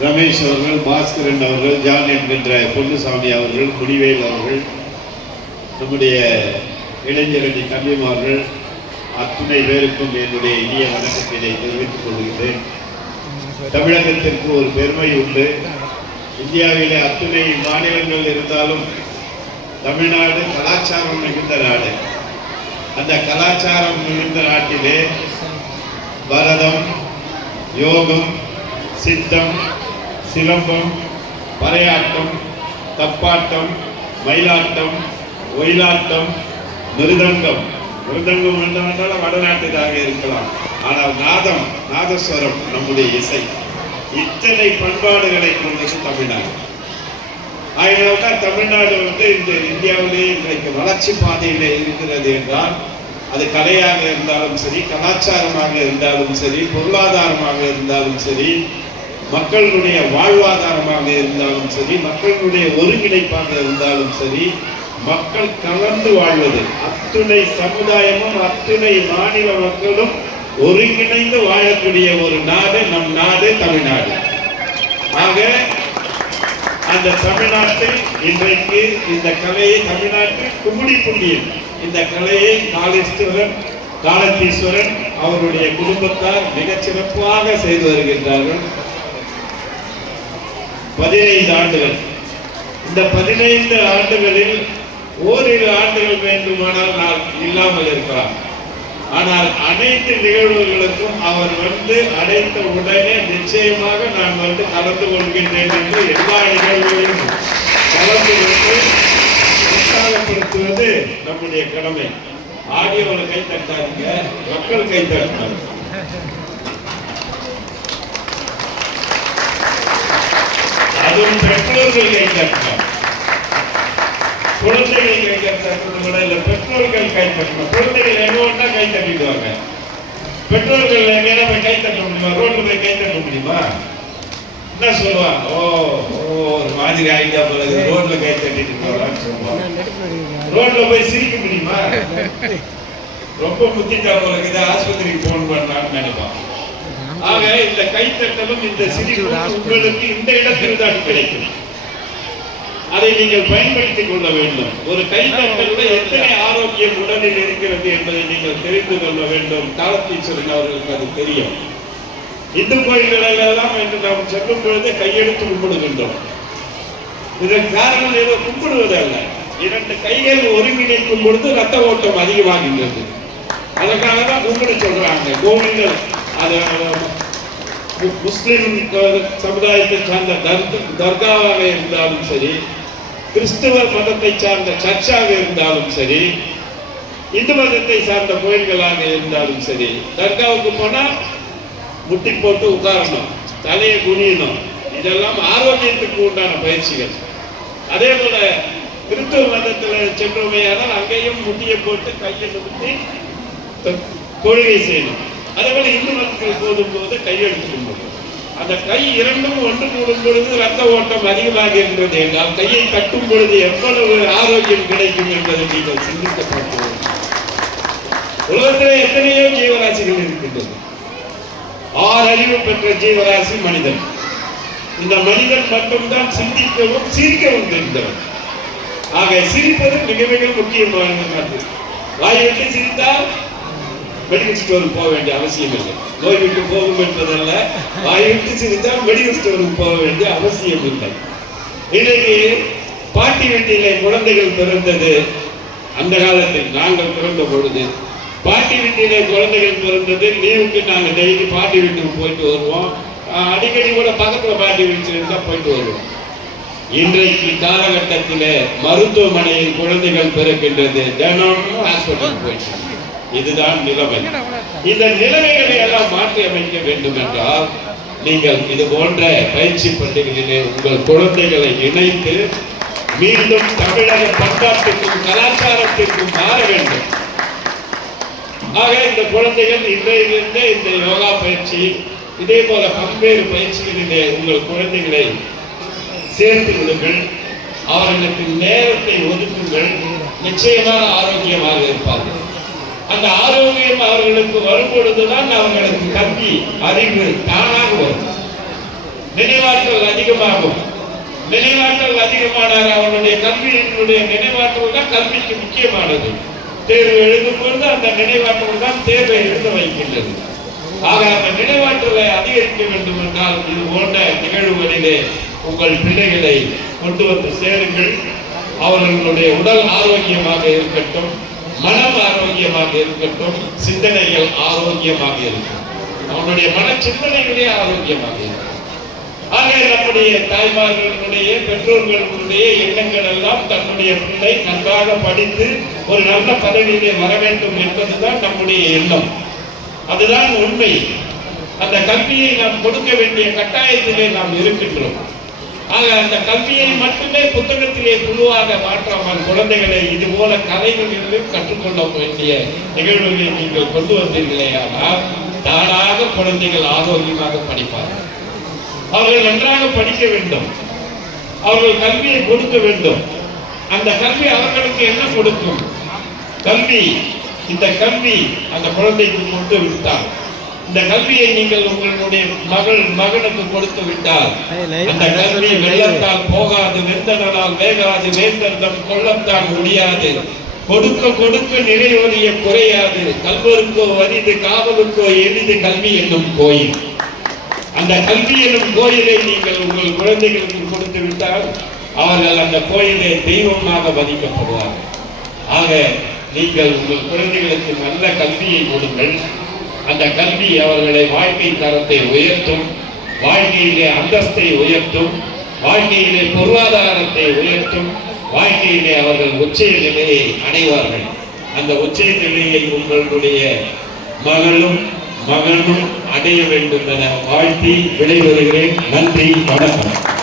ரமேஷ் அவர்கள் பாஸ்கரன் அவர்கள் ஜான் என்கின்ற பொன்னுசாமி அவர்கள் குடிவேல் அவர்கள் நம்முடைய இளைஞரணி கவிமார்கள் அத்துணை பேருக்கும் என்னுடைய இனிய வணக்கத்தினை தெரிவித்துக் கொள்கிறேன் தமிழகத்திற்கு ஒரு பெருமை உண்டு. இந்தியாவிலே அத்துணை மாநிலங்கள் இருந்தாலும் தமிழ்நாடு கலாச்சாரம் மிகுந்த நாடு. அந்த கலாச்சாரம் மிகுந்த நாட்டிலே பரதம் யோகம் சித்தம் சிலம்பம் பறையாட்டம் தப்பாட்டம் மயிலாட்டம் ஒயிலாட்டம் மிருதங்கம். மிருதங்கம் என்றால் வடநாட்டுதாக இருக்கலாம். ஆனால் நாதம் நாதஸ்வரம் நம்முடைய இசை. இத்தனை பண்பாடுகளை கொண்டது தமிழ்நாடு. அதனால்தான் தமிழ்நாடு வந்து இந்த இந்தியாவிலே இன்றைக்கு வளர்ச்சி பாதையிலே இருக்கிறது என்றால் அது கலையாக இருந்தாலும் சரி கலாச்சாரமாக இருந்தாலும் சரி பொருளாதாரமாக இருந்தாலும் சரி மக்களுடைய வாழ்வாதாரமாக இருந்தாலும் சரி மக்களுடைய ஒருங்கிணைப்பாக இருந்தாலும் சரி மக்கள் கலந்து வாழ்வது. அத்துணை சமுதாயமும் அத்துணை மாநில மக்களும் ஒருங்கிணைந்து வாழக்கூடிய ஒரு நாடு நம் நாடு தமிழ்நாடு. ஆக அந்த தமிழ்நாட்டில் இன்றைக்கு இந்த கலையை தமிழ்நாட்டில் கும்பிடி புண்ணியம் இந்த கலையை காலேஸ்வரன் காலத்தீஸ்வரன் அவருடைய குடும்பத்தார் மிகச் சிறப்பாக செய்து வருகின்றார்கள். பதினைந்து ஆண்டுகள். இந்த பதினைந்து ஆண்டுகளில் ஓரிரு ஆண்டுகள் வேண்டுமானால் நான் இல்லாமல் இருக்கலாம். ஆனால் அனைத்து நிகழ்வுகளுக்கும் அவர் வந்து அடைத்த உடனே நிச்சயமாக நான் வந்து கலந்து கொள்கின்றேன் என்று எல்லா நிகழ்வுகளிலும் கலந்து கொண்டு நம்முடைய கடமை. ஆடியோவில் கை தட்டாதீங்க மக்கள் கை தட்டாங்க அதுவும் பெற்றோர்கள் கை தட்டணும் குழந்தைகள் கை தட்டுறது இல்ல பெற்றோர்கள் கை தட்டணும். குழந்தைகள் எங்க கை தட்டிடுவாங்க. பெற்றோர்கள் எங்கேயா போய் கை தட்ட முடியுமா ரோட்ல போய் கை தட்ட முடியுமா? என்ன சொல்லுவாங்க ஓ ஓ ஒரு மாதிரி ஆயிட்டா போல ரோட்ல கை தட்டிட்டு போறான்னு சொல்லுவாங்க ரோட்ல போய் சிரிக்க முடியுமா? ரொம்ப முத்திட்டா போல இருக்குது ஆஸ்பத்திரிக்கு போன் பண்ணான்னு நினைப்பான். ஆக இந்த கைத்தட்டலும் இந்த சிரிப்பும் உங்களுக்கு இந்த இடத்தில் தான் கிடைக்கும். அதை நீங்கள் பயன்படுத்திக் கொள்ள வேண்டும். ஒரு கைத்தட்டலுடைய எத்தனை ஆரோக்கியம் உடலில் இருக்கிறது என்பதை நீங்கள் தெரிந்து கொள்ள வேண்டும். காலத்தில் சொல்லுங்க அவர்களுக்கு அது தெரியும். இந்து கோயில்களில் எல்லாம் என்று நாம் செல்லும் பொழுது கையெடுத்து கும்பிடுகின்றோம். இதன் காரணம் ஏதோ கும்பிடுவதல்ல. இரண்டு கைகள் ஒருங்கிணைக்கும் பொழுது ரத்த ஓட்டம் அதிகமாகின்றது. அதற்காக தான் கும்பிட சொல்றாங்க. கோவில்கள் அது முஸ்லிம் சமுதாயத்தை சார்ந்த தர்க- தர்காவாக இருந்தாலும் சரி கிறிஸ்துவ மதத்தை சார்ந்த சர்ச்சாக இருந்தாலும் சரி இந்து மதத்தை சார்ந்த கோயில்களாக இருந்தாலும் சரி தர்காவுக்கு போனால் முட்டி போட்டு உட்காரணும் தலையை குனியணும். இதெல்லாம் ஆரோக்கியத்துக்கு உண்டான பயிற்சிகள். அதே போல கிறிஸ்துவ மதத்தில் சென்றோமையானால் அங்கேயும் முட்டியை போட்டு கையை நிறுத்தி தொழுகை செய்யணும். அதே போல இந்து மதத்தில் போதும் போது கையெழுத்து கும்பிடணும் அந்த கை இரண்டும் ஒன்று கூடும் பொழுது ரத்த ஓட்டம் அதிகமாகின்றது என்றால் கையை கட்டும் பொழுது எவ்வளவு ஆரோக்கியம் கிடைக்கும் என்பதை நீங்கள் சிந்திக்கப்பட்டு உலகத்தில் உலகத்திலே எத்தனையோ ஜீவராசிகள் இருக்கின்றது ஆறு அறிவு பெற்ற ஜீவராசி மனிதன். இந்த மனிதன் மட்டும்தான் சிந்திக்கவும் சிரிக்கவும் தெரிந்தவன். ஆக சிரிப்பது மிக மிக முக்கியமானது வாய் விட்டு சிரித்தால் மெடிக்கல் ஸ்டோருக்கு போக வேண்டிய அவசியம் இல்லை. நோய் விட்டு போகும் என்பதல்ல. வாய் விட்டு சிரித்தால் மெடிக்கல் ஸ்டோருக்கு போக வேண்டிய அவசியம் இல்லை. இன்னைக்கு பாட்டி வீட்டிலே குழந்தைகள் பிறந்தது. அந்த காலத்தில் நாங்கள் பிறந்த பொழுது பாட்டி வீட்டில குழந்தைகள் பிறந்தது லீவுக்கு நாங்கள் டெய்லி பாட்டி வீட்டுக்கு போயிட்டு வருவோம். அடிக்கடி கூட பக்கத்துல பாட்டி வீட்டில் தான் போயிட்டு வருவோம். இன்றைக்கு காலகட்டத்திலே மருத்துவமனையில் குழந்தைகள் பிறக்கின்றது. தினமும் ஹாஸ்பிட்டல் போயிட்டு இதுதான் நிலைமை. இந்த நிலைமைகளை எல்லாம் மாற்றி அமைக்க வேண்டும் என்றால் நீங்கள் இது போன்ற பயிற்சி பள்ளிகளிலே உங்கள் குழந்தைகளை இணைத்து மீண்டும் தமிழக பண்பாட்டுக்கும் கலாச்சாரத்திற்கும் மாற வேண்டும். ஆக இந்த குழந்தைகள் இன்றையிலிருந்தே இந்த யோகா பயிற்சி இதே போல பல்வேறு பயிற்சிகளிலே உங்கள் குழந்தைகளை சேர்த்து விடுங்கள். அவர்களுக்கு நேரத்தை ஒதுக்குங்கள். நிச்சயமாக ஆரோக்கியமாக இருப்பார்கள். அந்த ஆரோக்கியம் அவர்களுக்கு வரும் பொழுதுதான் அவர்களுக்கு கல்வி அறிவு தானாக வரும். நினைவாற்றல் அதிகமாகும். நினைவாற்றல் அதிகமானார் அவனுடைய கல்வியினுடைய நினைவாற்றல் தான் கல்விக்கு முக்கியமானது. தேர்வு எழுதும் பொழுது அந்த நினைவாற்றல் தான் தேர்வை எழுத வைக்கின்றது. ஆக அந்த நினைவாற்றலை அதிகரிக்க வேண்டும் என்றால் இது போன்ற நிகழ்வுகளிலே உங்கள் பிள்ளைகளை கொண்டு வந்து சேருங்கள். அவர்களுடைய உடல் ஆரோக்கியமாக இருக்கட்டும் மனம் ஆரோக்கியமாக இருக்கட்டும் சிந்தனைகள் ஆரோக்கியமாக இருக்கும். அவனுடைய மன சிந்தனைகளே ஆரோக்கியமாக இருக்கும். நம்முடைய தாய்மார்களுடைய பெற்றோர்களுடைய எண்ணங்கள் எல்லாம் தன்னுடைய பிள்ளை நன்றாக படித்து ஒரு நல்ல பதவியிலே வர வேண்டும் என்பதுதான் நம்முடைய எண்ணம். அதுதான் உண்மை. அந்த கல்வியை நாம் கொடுக்க வேண்டிய கட்டாயத்திலே நாம் இருக்கின்றோம். ஆக அந்த கல்வியை மட்டுமே புத்தகத்திலே குழுவாக மாற்றாமல் குழந்தைகளை இது போல கதைகளிலும் கற்றுக்கொள்ள வேண்டிய நிகழ்வுகளை நீங்கள் கொண்டு வந்தீர்களே ஆனால் தானாக குழந்தைகள் ஆரோக்கியமாக படிப்பார்கள். அவர்கள் நன்றாக படிக்க வேண்டும். அவர்கள் கல்வியை கொடுக்க வேண்டும். அந்த கல்வி அவர்களுக்கு என்ன கொடுக்கும்? கல்வி. இந்த கல்வி அந்த குழந்தைக்கு கொடுத்து விட்டால். இந்த கல்வியை நீங்கள் உங்களுடைய மகள் மகனுக்கு கொடுத்து விட்டால். அந்த கல்வி வெள்ளத்தால் போகாது வெந்தனால் வேகாது வேந்தர்தம் கொள்ளத்தான் முடியாது. கொடுக்க கொடுக்க நிறைவறிய குறையாது. கல்வருக்கோ வரிது காவலுக்கோ எளிது கல்வி என்னும் கோயில். அந்த கல்வி எனும் கோயிலை நீங்கள் உங்கள் குழந்தைகளுக்கு கொடுத்து விட்டால் அவர்கள் அந்த கோயிலை தெய்வமாக மதிக்கப்படுவார்கள் ஆக நீங்கள் உங்கள் குழந்தைகளுக்கு நல்ல கல்வியை கொடுங்கள். அந்த கல்வி அவர்களை வாழ்க்கை தரத்தை உயர்த்தும் வாழ்க்கையிலே அந்தஸ்தை உயர்த்தும் வாழ்க்கையிலே பொருளாதாரத்தை உயர்த்தும் வாழ்க்கையிலே அவர்கள் உச்ச நிலையை அடைவார்கள். அந்த உச்ச நிலையை உங்களுடைய மகளும் மகனும் அடைய வேண்டும் என வாழ்த்தி விடைபெறுகிறேன். நன்றி வணக்கம்.